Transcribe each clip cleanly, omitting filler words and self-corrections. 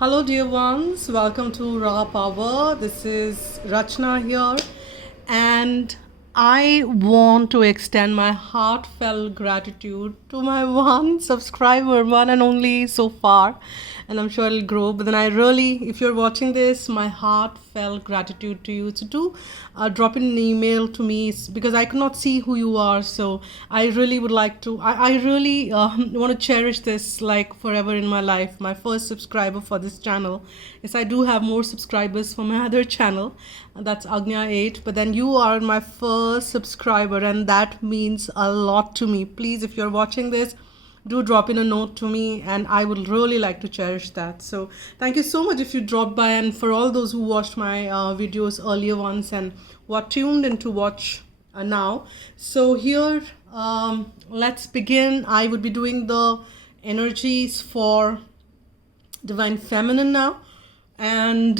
Hello, dear ones. Welcome to Raw Power. This is Rachna here, and I want to extend my heartfelt gratitude to my one subscriber, one and only so far, and I'm sure it'll grow. But then I really, if you're watching this, my heartfelt gratitude to you. So do drop in an email to me because I could not see who you are. So I really would like to. I really want to cherish this like forever in my life. My first subscriber for this channel. Yes, I do have more subscribers for my other channel. That's Agnya 8. But then you are my first subscriber, and that means a lot to me. Please, if you're watching this, do drop in a note to me, and I would really like to cherish that. So thank you so much if you dropped by, and for all those who watched my videos earlier ones and were tuned in to watch now. So here, let's begin. I would be doing the energies for Divine Feminine now, and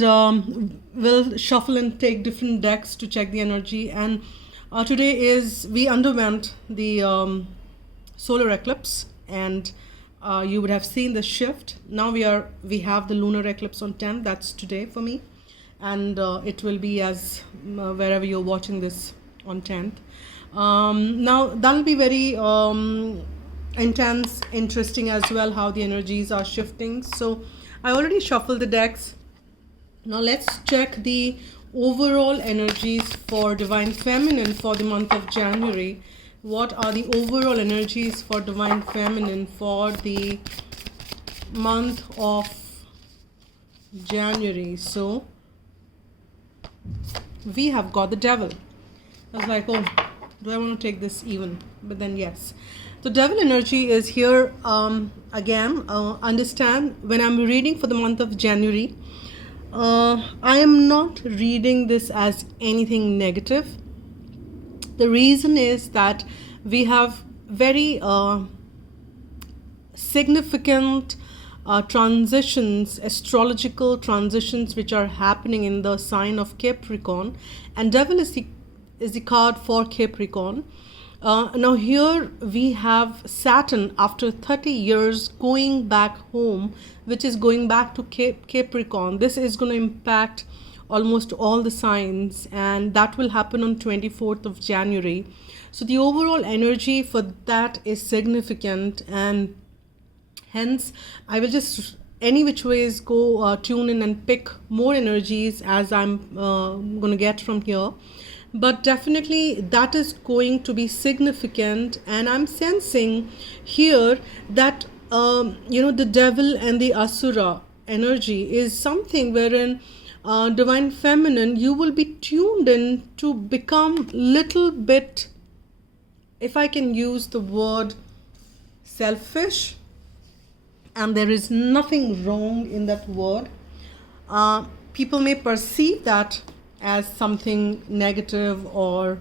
we'll shuffle and take different decks to check the energy. And today is, we underwent the solar eclipse, and you would have seen the shift. Now we have the lunar eclipse on 10th. That's today for me, and it will be as wherever you're watching this on 10th. Now that'll be very intense, interesting as well, how the energies are shifting. So I already shuffled the decks. Now let's check the overall energies for Divine Feminine for the month of January. What are the overall energies for Divine Feminine for the month of January? So we have got the Devil. I was like, oh, do I want to take this even? But then yes. The Devil energy is here again. Understand, when I'm reading for the month of January, I am not reading this as anything negative. The reason is that we have very significant transitions, astrological transitions, which are happening in the sign of Capricorn, and Devil is the card for Capricorn. Now here we have Saturn after 30 years going back home, which is going back to Capricorn. This is going to impact almost all the signs, and that will happen on 24th of January. So the overall energy for that is significant, and hence I will just any which ways go tune in and pick more energies as I'm going to get from here. But definitely that is going to be significant, and I'm sensing here that the Devil and the Asura energy is something wherein Divine Feminine, you will be tuned in to become little bit, if I can use the word, selfish. And there is nothing wrong in that word. People may perceive that as something negative or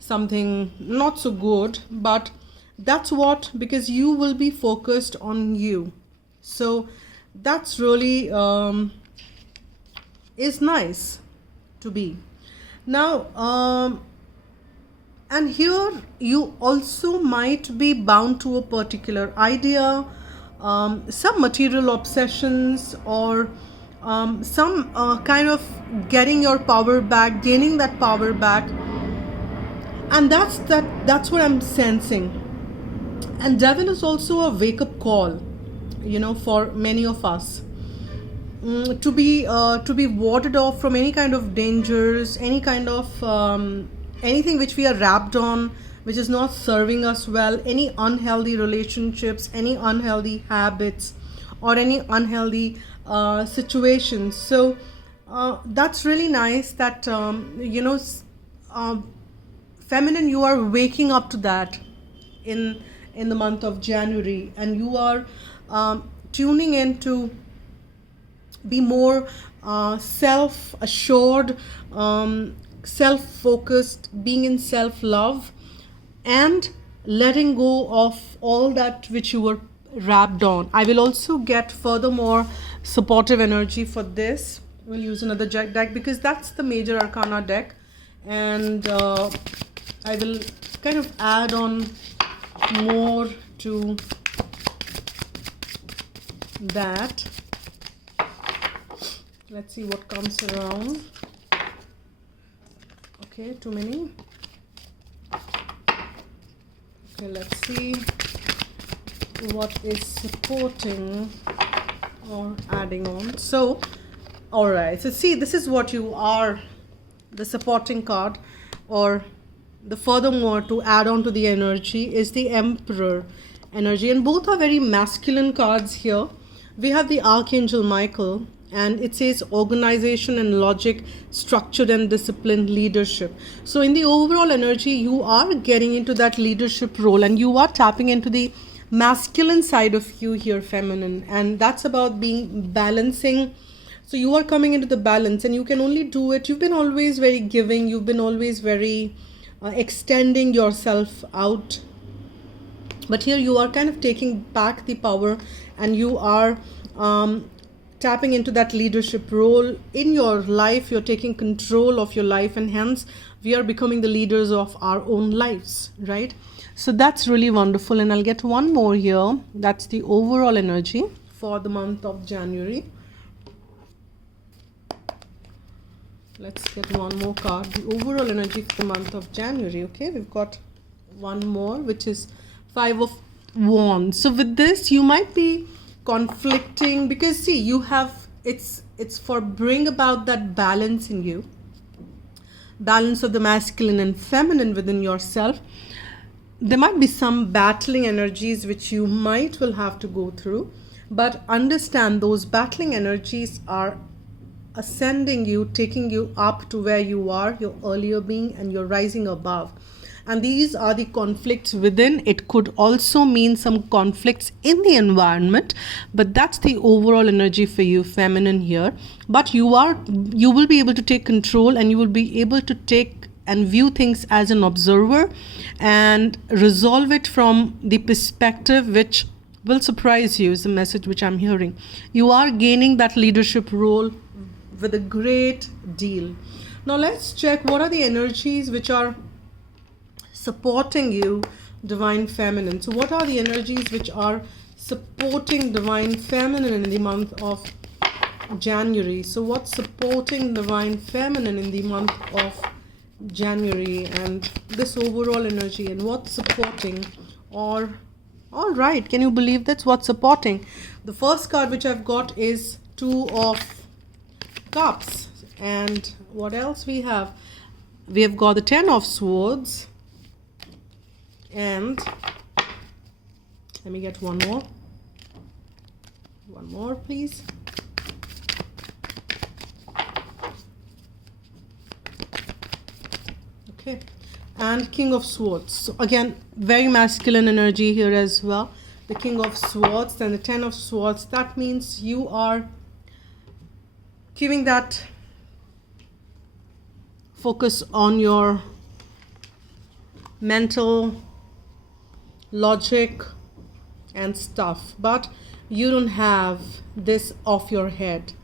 something not so good, but that's what, because you will be focused on you. So that's really is nice to be. Now and here you also might be bound to a particular idea, some material obsessions, or some kind of getting your power back, gaining that power back, and that's what I'm sensing. And Devil is also a wake-up call, for many of us, to be warded off from any kind of dangers, any kind of anything which we are wrapped on, which is not serving us well, any unhealthy relationships, any unhealthy habits, or any unhealthy situations. So that's really nice that Feminine, you are waking up to that in the month of January, and you are tuning in to be more self-assured, self-focused, being in self-love, and letting go of all that which you were wrapped on. I will also get furthermore supportive energy for this. We'll use another deck because that's the major arcana deck, and I will kind of add on more to that. Let's see what comes around. Okay, too many. Okay, let's see what is supporting or adding on. So, all right. So see, this is what you are, the supporting card, or the furthermore to add on to the energy is the Emperor energy, and both are very masculine cards here. We have the Archangel Michael, and it says organization and logic, structured and disciplined leadership. So in the overall energy, you are getting into that leadership role, and you are tapping into the masculine side of you here, feminine, and that's about being balancing. So you are coming into the balance, and you can only do it. You've been always very giving, you've been always very extending yourself out, but here you are kind of taking back the power, and you are tapping into that leadership role in your life. You're taking control of your life, and hence we are becoming the leaders of our own lives, right? So that's really wonderful. And I'll get one more here. That's the overall energy for the month of January. Let's get one more card. The overall energy for the month of January. Okay, we've got one more, which is Five of Wands. So with this, you might be conflicting, because see, you have, it's for bring about that balance in you, balance of the masculine and feminine within yourself. There might be some battling energies which you might will have to go through, but understand those battling energies are ascending you, taking you up to where you are, your earlier being, and you're rising above. And these are the conflicts within. It could also mean some conflicts in the environment, but that's the overall energy for you, feminine here. But you will be able to take control, and you will be able to take and view things as an observer and resolve it from the perspective which will surprise you, is the message which I'm hearing. You are gaining that leadership role with a great deal. Now let's check what are the energies which are supporting you, divine feminine. So what are the energies which are supporting divine feminine in the month of January? So what's supporting divine feminine in the month of January, and this overall energy, and what's supporting? Or all right, can you believe that's what's supporting? The first card which I've got is Two of Cups, and what else we have? We have got the Ten of Swords, and let me get one more please. Okay, and King of Swords. So again, very masculine energy here as well. The King of Swords and the Ten of Swords. That means you are giving that focus on your mental logic and stuff, but you don't have this off your head.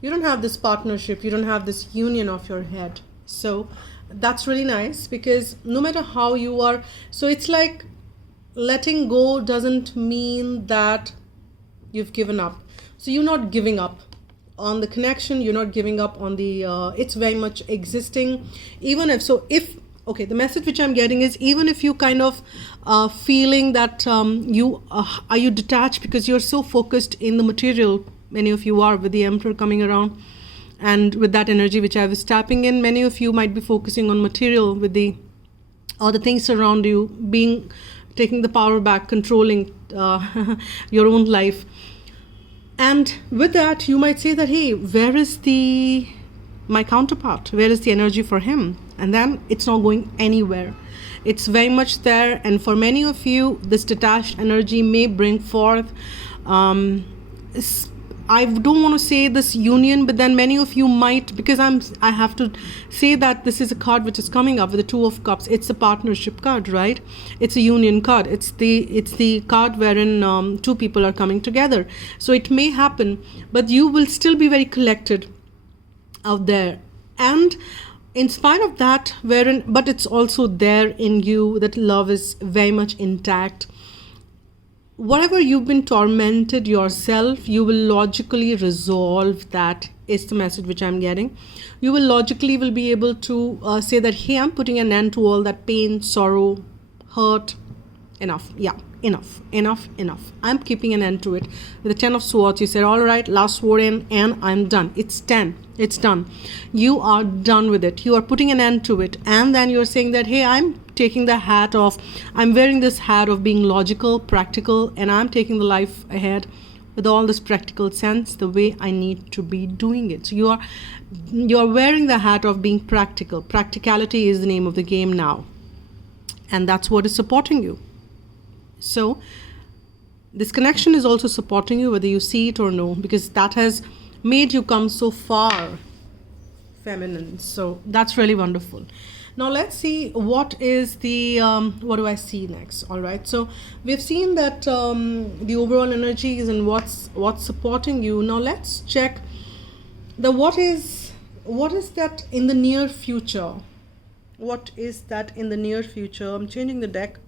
You don't have this partnership. You don't have this union of your head. So that's really nice, because no matter how you are, so it's like letting go doesn't mean that you've given up. So you're not giving up on the connection, you're not giving up on the it's very much existing. Even if, so if, okay, the message which I'm getting is, even if you kind of feeling that you are you detached because you're so focused in the material, many of you are, with the Emperor coming around, and with that energy which I was tapping in, many of you might be focusing on material with the all the things around you, being taking the power back, controlling your own life. And with that, you might say that, hey, where is my counterpart? Where is the energy for him? And then it's not going anywhere. It's very much there. And for many of you, this detached energy may bring forth, I don't want to say this union, but then many of you might, because I have to say that this is a card which is coming up with the Two of Cups. It's a partnership card, right? It's a union card. It's the card wherein two people are coming together. So it may happen, but you will still be very collected out there. And in spite of that, but it's also there in you that love is very much intact. whatever you've been tormented yourself, you will logically resolve that, is the message which I'm getting. You will logically will be able to say that, hey, I'm putting an end to all that pain, sorrow, hurt. Enough. Yeah, enough. I'm keeping an end to it. With the 10 of swords, you said, all right, last sword in, and I'm done. It's 10. It's done. You are done with it. You are putting an end to it. And then you're saying that, hey, I'm taking the hat of, I'm wearing this hat of being logical, practical, and I'm taking the life ahead with all this practical sense, the way I need to be doing it. So you're wearing the hat of being practical. Practicality is the name of the game now. And that's what is supporting you. So this connection is also supporting you, whether you see it or no, because that has made you come so far feminine. So that's really wonderful. Now let's see what is the what do I see next. All right, so we've seen that the overall energy is and what's supporting you. Now let's check the what is that in the near future. What is that in the near future? I'm changing the deck.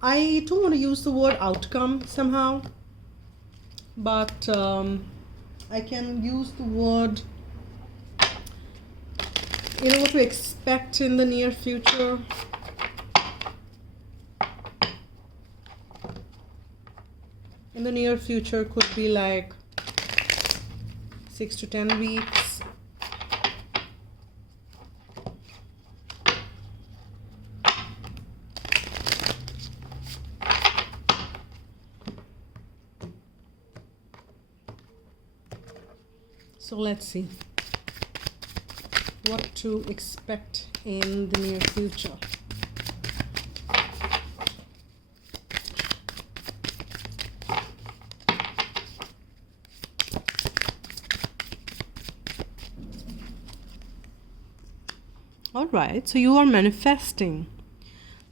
I don't want to use the word outcome somehow, but I can use the word, you know, what to expect in the near future. In the near future could be like 6 to 10 weeks. So let's see what to expect in the near future. All right, so you are manifesting.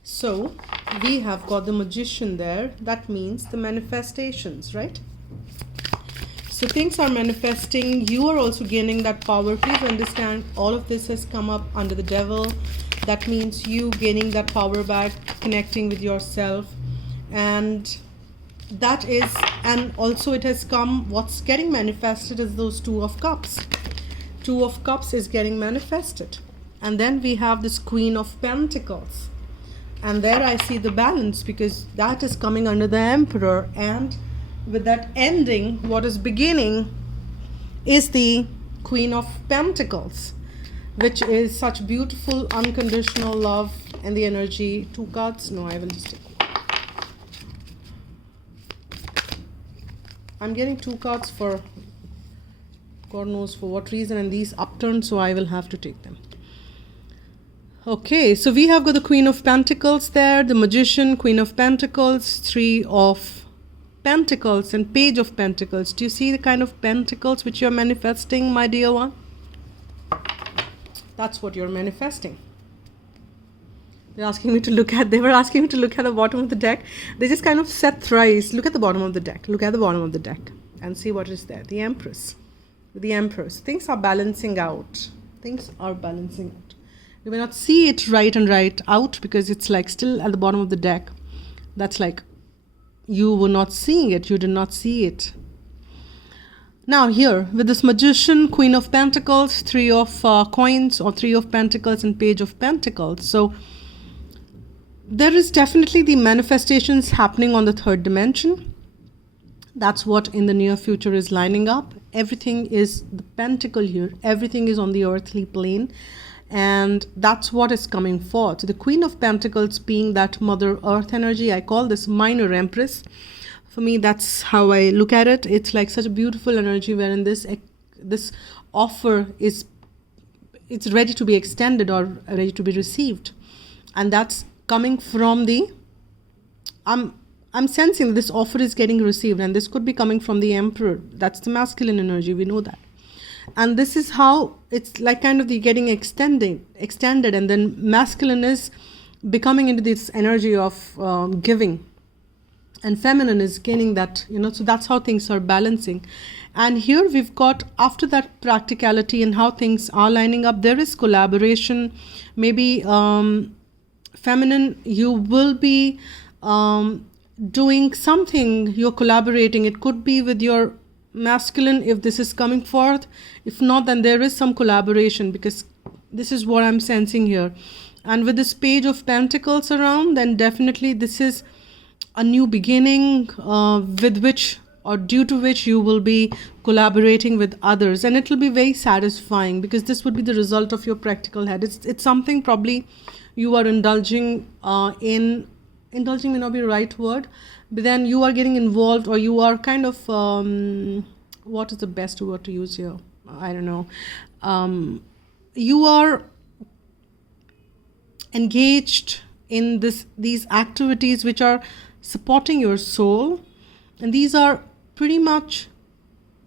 So we have got the Magician there. That means the manifestations, right? So things are manifesting. You are also gaining that power. Please understand, all of this has come up under the Devil. That means you gaining that power back, connecting with yourself. And that is, and also it has come, what's getting manifested is those Two of Cups. Two of Cups is getting manifested. And then we have this Queen of Pentacles. And there I see the balance, because that is coming under the Emperor. And with that ending, what is beginning is the Queen of Pentacles, which is such beautiful unconditional love and the energy. Two cards. No, I will just take one. I'm getting two cards for God knows for what reason, and these upturned, so I will have to take them. Okay, so we have got the Queen of Pentacles there, the Magician, Queen of Pentacles, Three of Pentacles, and Page of Pentacles. Do you see the kind of pentacles which you're manifesting, my dear one? That's what you're manifesting. They were asking me to look at the bottom of the deck. They just kind of said thrice, look at the bottom of the deck, look at the bottom of the deck and see what is there. The Empress, the Empress. Things are balancing out. Things are balancing out. You may not see it right out because it's like still at the bottom of the deck. That's like you were not seeing it. You did not see it. Now here with this Magician, Queen of Pentacles, Three of Coins, or Three of Pentacles, and Page of Pentacles. So there is definitely the manifestations happening on the third dimension. That's what in the near future is lining up. Everything is the pentacle here. Everything is on the earthly plane. And that's what is coming forth. So the Queen of Pentacles being that Mother Earth energy, I call this minor Empress. For me, that's how I look at it. It's like such a beautiful energy wherein this offer it's ready to be extended or ready to be received. And that's coming from the, I'm sensing this offer is getting received, and this could be coming from the Emperor. That's the masculine energy, we know that. And this is how it's like kind of the getting extended, and then masculine is becoming into this energy of giving, and feminine is gaining that, so that's how things are balancing. And here we've got, after that practicality and how things are lining up, there is collaboration, maybe feminine, you will be doing something, you're collaborating. It could be with your masculine if this is coming forth. If not, then there is some collaboration, because this is what I'm sensing here. And with this Page of Pentacles around, then definitely this is a new beginning, with which, or due to which, you will be collaborating with others, and it will be very satisfying, because this would be the result of your practical head. It's something probably you are indulging in. Indulging may not be the right word, but then you are getting involved, or you are kind of what is the best word to use here? I don't know. You are engaged in these activities which are supporting your soul, and these are pretty much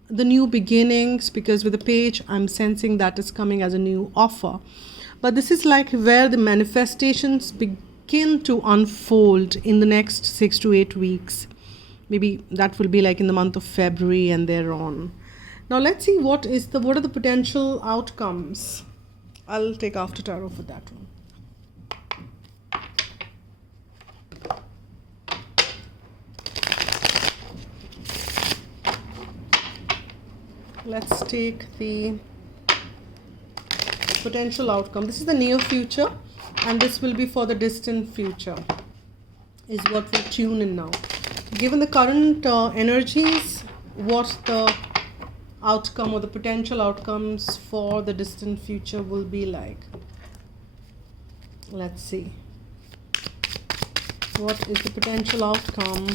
the new beginnings, because with the page I'm sensing that is coming as a new offer. But this is like where the manifestations begin to unfold in the next 6 to 8 weeks. Maybe that will be like in the month of February and thereon. Now let's see what are the potential outcomes. I'll take After Tarot for that one. Let's take the potential outcome. This is the near future, and this will be for the distant future, is what we'll tune in now. Given the current energies, what the outcome or the potential outcomes for the distant future will be like. Let's see. What is the potential outcome?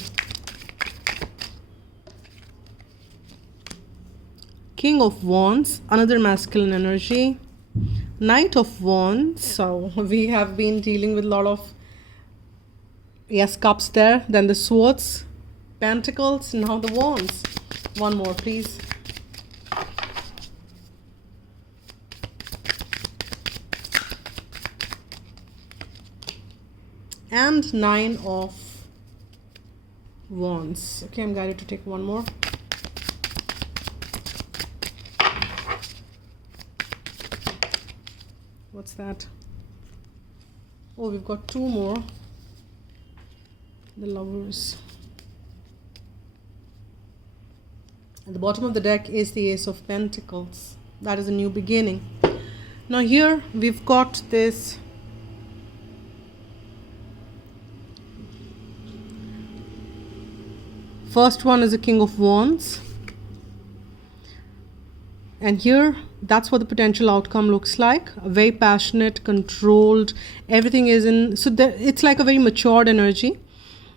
King of Wands, another masculine energy. Knight of Wands, so we have been dealing with a lot of, yes, cups there. Then the Swords, Pentacles, now the Wands. One more, please. And Nine of Wands. Okay, I'm guided to take one more. What's that? Oh, we've got two more. The Lovers. At the bottom of the deck is the Ace of Pentacles. That is a new beginning. Now here we've got this first one is a King of Wands. And here, that's what the potential outcome looks like. Very passionate, controlled, everything is in, so it's like a very matured energy,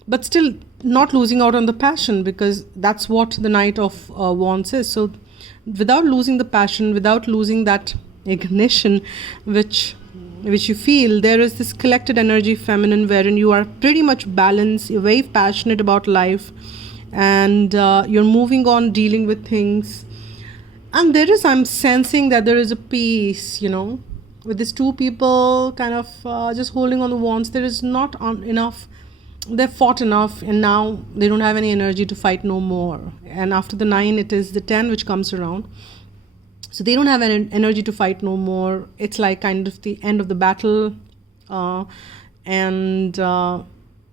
but still not losing out on the passion, because that's what the Knight of Wands is. So without losing the passion, without losing that ignition which you feel, there is this collected energy feminine wherein you are pretty much balanced, you're very passionate about life, and you're moving on, dealing with things. And I'm sensing that there is a peace, with these two people kind of just holding on the wands. There is not enough, they've fought enough, and now they don't have any energy to fight no more. And after the 9, it is the 10 which comes around. So they don't have any energy to fight no more. It's like kind of the end of the battle.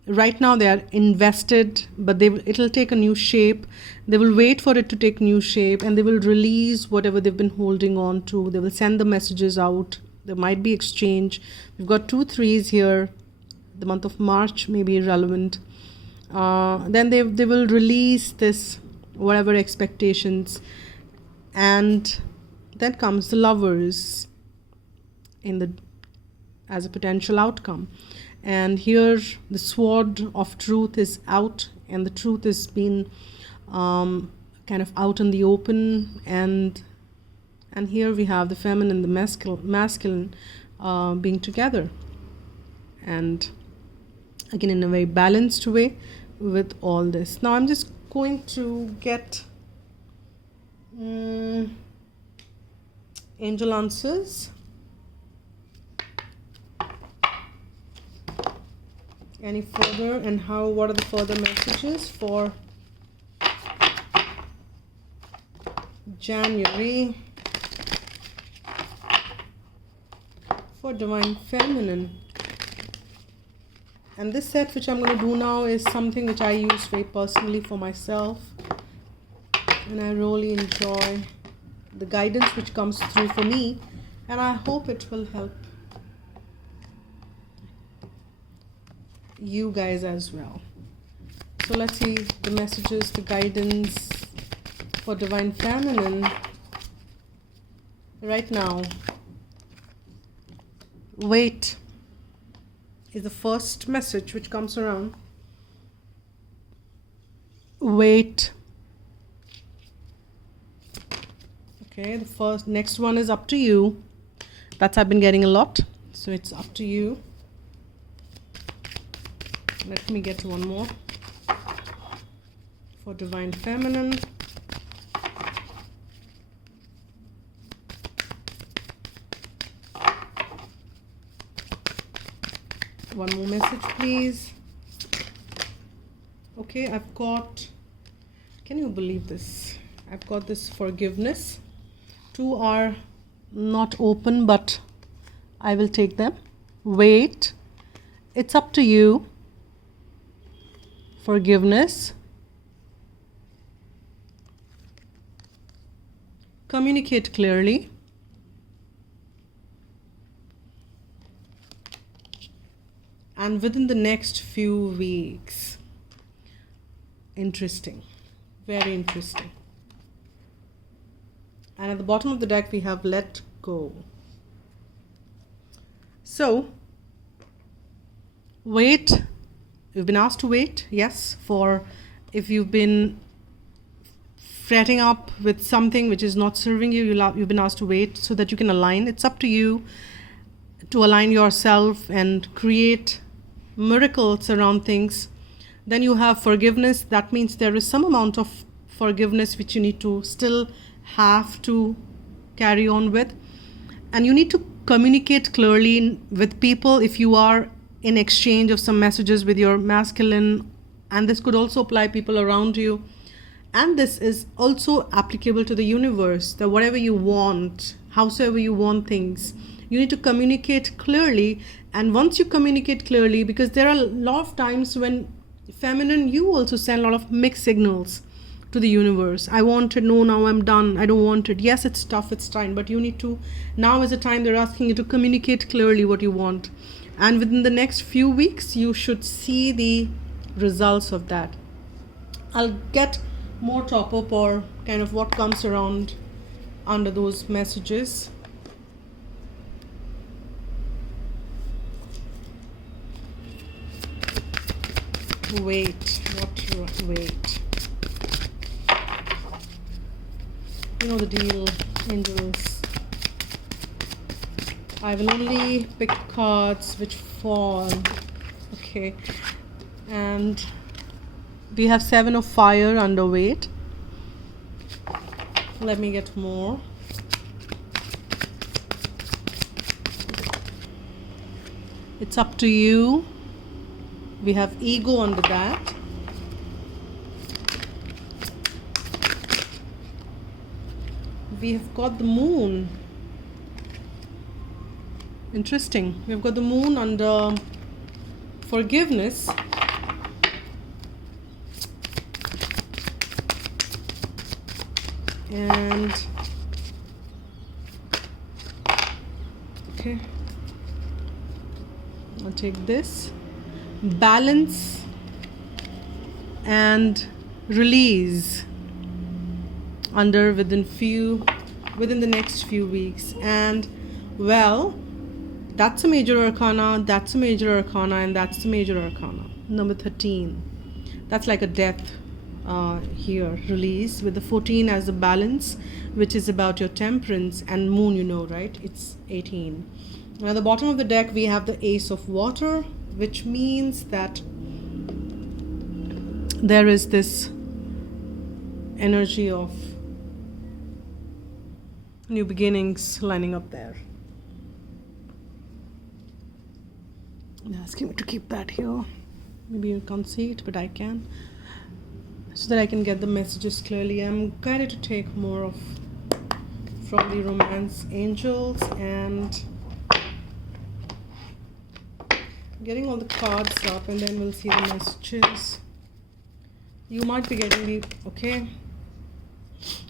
Right now they are invested, but it'll take a new shape. They will wait for it to take new shape, and they will release whatever they've been holding on to. They will send the messages out. There might be exchange. We've got 2 3s here. The month of March may be irrelevant. Then they will release this whatever expectations, and then comes the Lovers as a potential outcome. And here the Sword of Truth is out, and the truth is being kind of out in the open, and here we have the feminine and the masculine being together, and again in a very balanced way with all this. Now I'm just going to get angel answers. Any further, and what are the further messages for January for Divine Feminine? And this set which I'm going to do now is something which I use very personally for myself, and I really enjoy the guidance which comes through for me, and I hope it will help you guys as well. So let's see the messages, the guidance for Divine Feminine right now. Wait is the first message which comes around. Wait. Okay, the next one is up to you. That's I've been getting a lot. So it's up to you. Let me get one more for Divine Feminine. One more message, please. Okay, I've got, can you believe this? I've got this forgiveness. Two are not open, but I will take them. Wait. It's up to you. Forgiveness. Communicate clearly. And within the next few weeks. Interesting. Very interesting. And at the bottom of the deck, we have let go. So, wait. You've been asked to wait. Yes. For if you've been fretting up with something which is not serving you, you've been asked to wait so that you can align. It's up to you to align yourself and create miracles around things. Then you have forgiveness. That means there is some amount of forgiveness which you need to still have to carry on with, and you need to communicate clearly with people if you are in exchange of some messages with your masculine, and this could also apply people around you, and this is also applicable to the universe, that whatever you want, howsoever you want things, you need to communicate clearly. And once you communicate clearly, because there are a lot of times when feminine, you also send a lot of mixed signals to the universe. I want it, no, now I'm done, I don't want it. Yes, it's tough, it's time, but you need to, now is the time they're asking you to communicate clearly what you want. And within the next few weeks, you should see the results of that. I'll get more top up or kind of what comes around under those messages. Wait, wait. You know the deal, angels. I will only pick cards which fall. Okay. And we have 7 of fire under weight. Let me get more. It's up to you. We have ego under that. We have got the moon. Interesting. We've got the moon under forgiveness. And okay, I'll take this. Balance and release under within the next few weeks. And well, that's a major arcana, that's a major arcana, and that's the major arcana, number 13. That's like a death here, release, with the 14 as the balance, which is about your temperance, and moon, you know, right? It's 18. Now at the bottom of the deck, we have the ace of water, which means that there is this energy of new beginnings lining up there. I'm asking me to keep that here. Maybe you can't see it, but I can, so that I can get the messages clearly. I'm guided to take more of from the romance angels, and getting all the cards up and then we'll see the messages. You might be getting the, okay.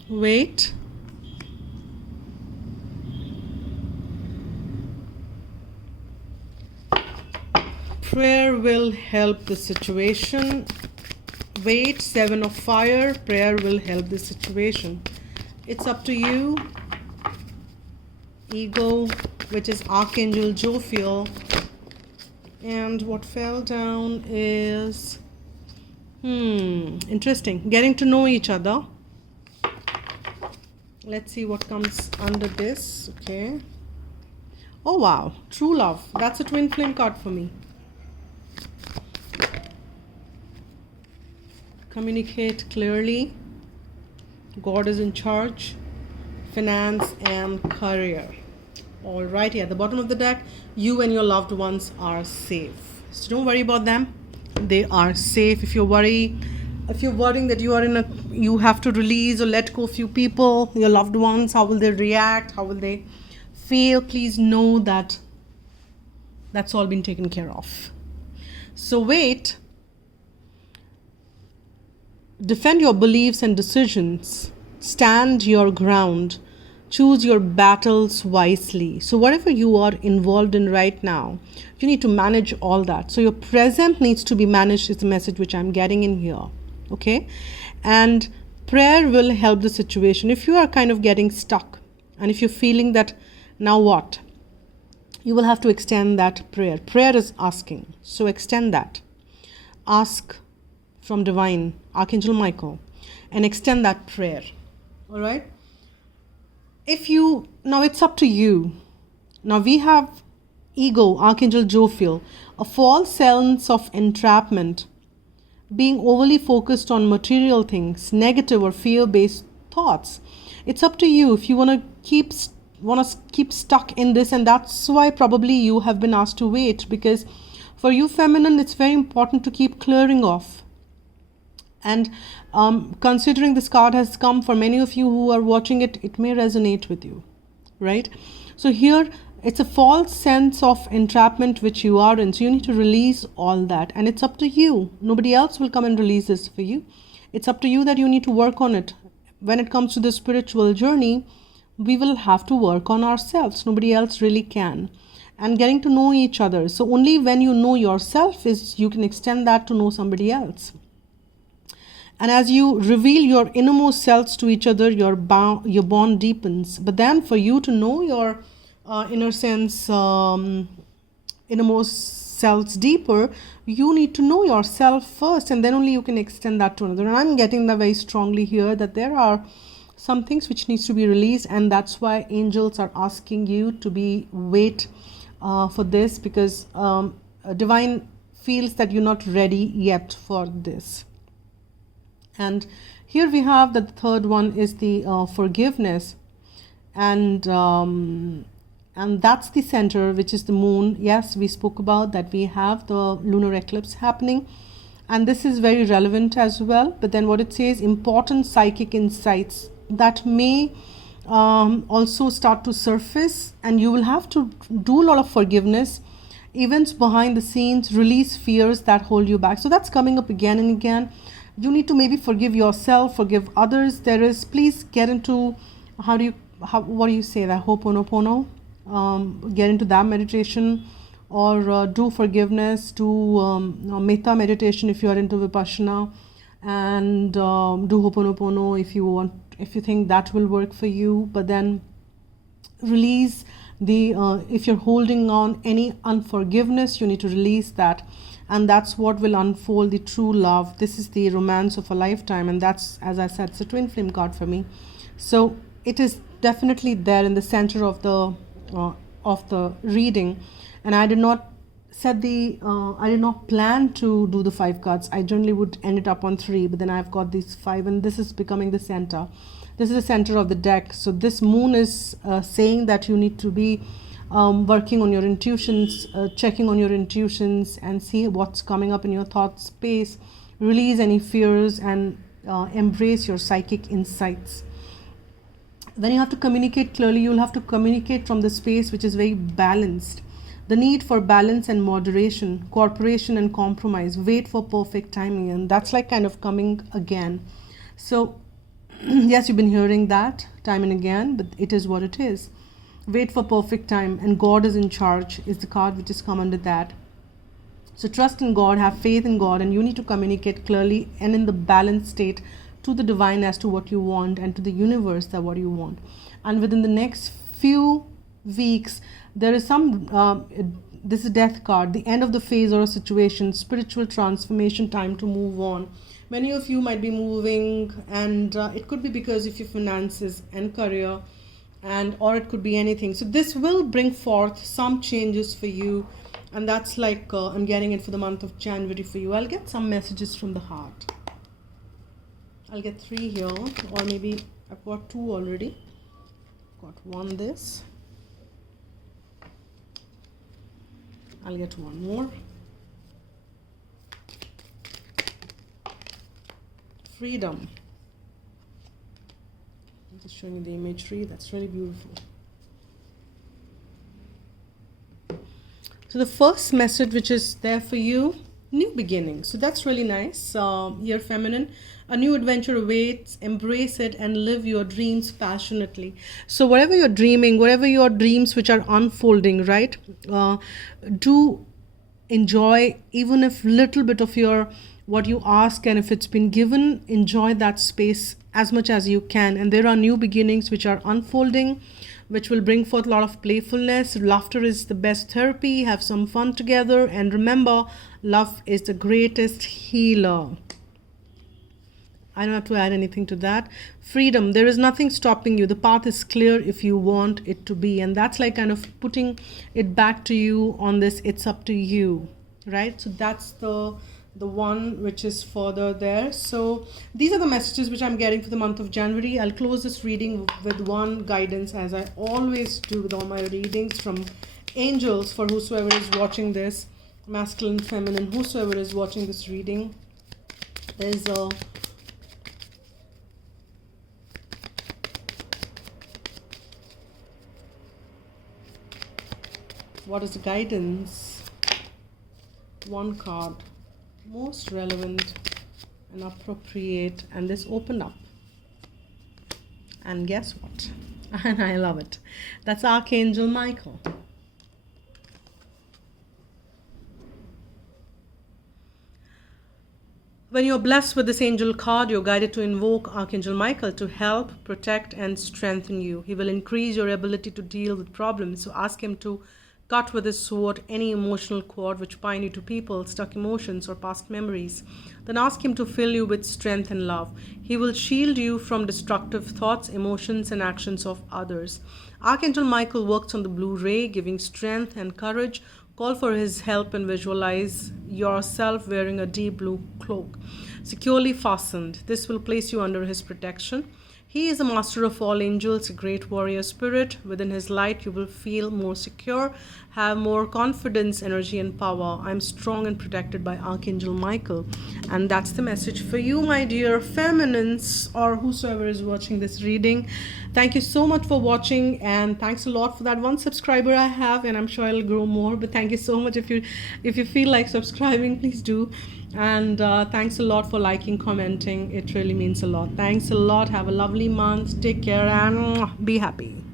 Wait. Prayer will help the situation. Wait, 7 of fire. Prayer will help the situation. It's up to you. Ego, which is Archangel Jophiel. And what fell down is interesting. Getting to know each other. Let's see what comes under this. Okay. Oh wow, true love. That's a twin flame card for me. Communicate clearly. God is in charge. Finance and career. All right, at the bottom of the deck, you and your loved ones are safe. So don't worry about them. They are safe. If you're worrying that you have to release or let go a few people, your loved ones, how will they react? How will they feel? Please know that that's all been taken care of. So wait. Defend your beliefs and decisions. Stand your ground. Choose your battles wisely. So whatever you are involved in right now, you need to manage all that. So your present needs to be managed is the message which I'm getting in here. Okay? And prayer will help the situation. If you are kind of getting stuck and if you're feeling that now what? You will have to extend that prayer. Prayer is asking. So extend that. Ask from Divine, Archangel Michael, and extend that prayer. All right? Now it's up to you. Now we have ego, Archangel Jophiel, a false sense of entrapment, being overly focused on material things, negative or fear-based thoughts. It's up to you if you want to keep stuck in this, and that's why probably you have been asked to wait, because for you feminine, it's very important to keep clearing off. And considering this card has come for many of you who are watching it, it may resonate with you, right? So here, it's a false sense of entrapment which you are in. So you need to release all that. And it's up to you. Nobody else will come and release this for you. It's up to you that you need to work on it. When it comes to the spiritual journey, we will have to work on ourselves. Nobody else really can. And getting to know each other. So only when you know yourself is you can extend that to know somebody else. And as you reveal your innermost selves to each other, your bond deepens. But then for you to know your innermost selves deeper, you need to know yourself first, and then only you can extend that to another. And I'm getting that very strongly here, that there are some things which needs to be released, and that's why angels are asking you to wait for this, because Divine feels that you're not ready yet for this. And here we have that the third one is the forgiveness, and that's the center, which is the moon. Yes, we spoke about that. We have the lunar eclipse happening, and this is very relevant as well. But then what it says, important psychic insights that may also start to surface, and you will have to do a lot of forgiveness, events behind the scenes, release fears that hold you back. So that's coming up again and again. You need to maybe forgive yourself, forgive others. Please get into, what do you say, that Ho'oponopono? Get into that meditation, or do forgiveness, do metta meditation if you are into Vipassana, and do Ho'oponopono if you think that will work for you. But then release if you're holding on any unforgiveness, you need to release that. And that's what will unfold the true love. This is the romance of a lifetime. And that's, as I said, it's a twin flame card for me. So it is definitely there in the center of the reading. And I did not plan to do the 5 cards. I generally would end it up on 3, but then I've got these 5, and this is becoming the center. This is the center of the deck. So this moon is saying that you need to be working on your intuitions, checking on your intuitions, and see what's coming up in your thought space. Release any fears and embrace your psychic insights. When you have to communicate clearly, you'll have to communicate from the space which is very balanced. The need for balance and moderation, cooperation and compromise, wait for perfect timing. And that's like kind of coming again. So yes, you've been hearing that time and again, but it is what it is. Wait for perfect time, and God is in charge is the card which is come under that. So trust in God, have faith in God, and you need to communicate clearly and in the balanced state to the divine as to what you want, and to the universe that what you want. And within the next few weeks, there is some this is death card, the end of the phase or a situation, spiritual transformation, time to move on. Many of you might be moving, and it could be because of your finances and career, and or it could be anything. So this will bring forth some changes for you, and that's like I'm getting it for the month of January for you. I'll get some messages from the heart. I'll get 3 here, or maybe I've got 2 already. Got 1 this. I'll get 1 more. Freedom. I'm just showing you the imagery. That's really beautiful. So the first message which is there for you, new beginnings. So that's really nice. You're feminine. A new adventure awaits. Embrace it and live your dreams passionately. So whatever you're dreaming, whatever your dreams which are unfolding, right? Do enjoy, even if little bit of your what you ask, and if it's been given, enjoy that space as much as you can. And there are new beginnings which are unfolding, which will bring forth a lot of playfulness. Laughter is the best therapy. Have some fun together, and remember, love is the greatest healer. I don't have to add anything to that. Freedom. There is nothing stopping you. The path is clear if you want it to be. And that's like kind of putting it back to you on this. It's up to you, right? So that's the one which is further there. So these are the messages which I'm getting for the month of January. I'll close this reading with one guidance, as I always do with all my readings, from angels for whosoever is watching this, masculine, feminine, whosoever is watching this reading. There's a what is the guidance? One card, most relevant and appropriate, and this opened up, and guess what? And I love it. That's Archangel Michael. When you're blessed with this angel card, you're guided to invoke Archangel Michael to help, protect, and strengthen you. He will increase your ability to deal with problems. So ask him to cut with his sword any emotional cord which bind you to people, stuck emotions, or past memories. Then ask him to fill you with strength and love. He will shield you from destructive thoughts, emotions, and actions of others. Archangel Michael works on the blue ray, giving strength and courage. Call for his help and visualize yourself wearing a deep blue cloak, securely fastened. This will place you under his protection. He is a master of all angels, a great warrior spirit. Within his light, you will feel more secure, have more confidence, energy, and power. I'm strong and protected by Archangel Michael. And that's the message for you, my dear feminines, or whosoever is watching this reading. Thank you so much for watching, and thanks a lot for that 1 subscriber I have, and I'm sure I'll grow more. But thank you so much. If you feel like subscribing, please do. And thanks a lot for liking, commenting. It really means a lot. Thanks a lot. Have a lovely month. Take care and be happy.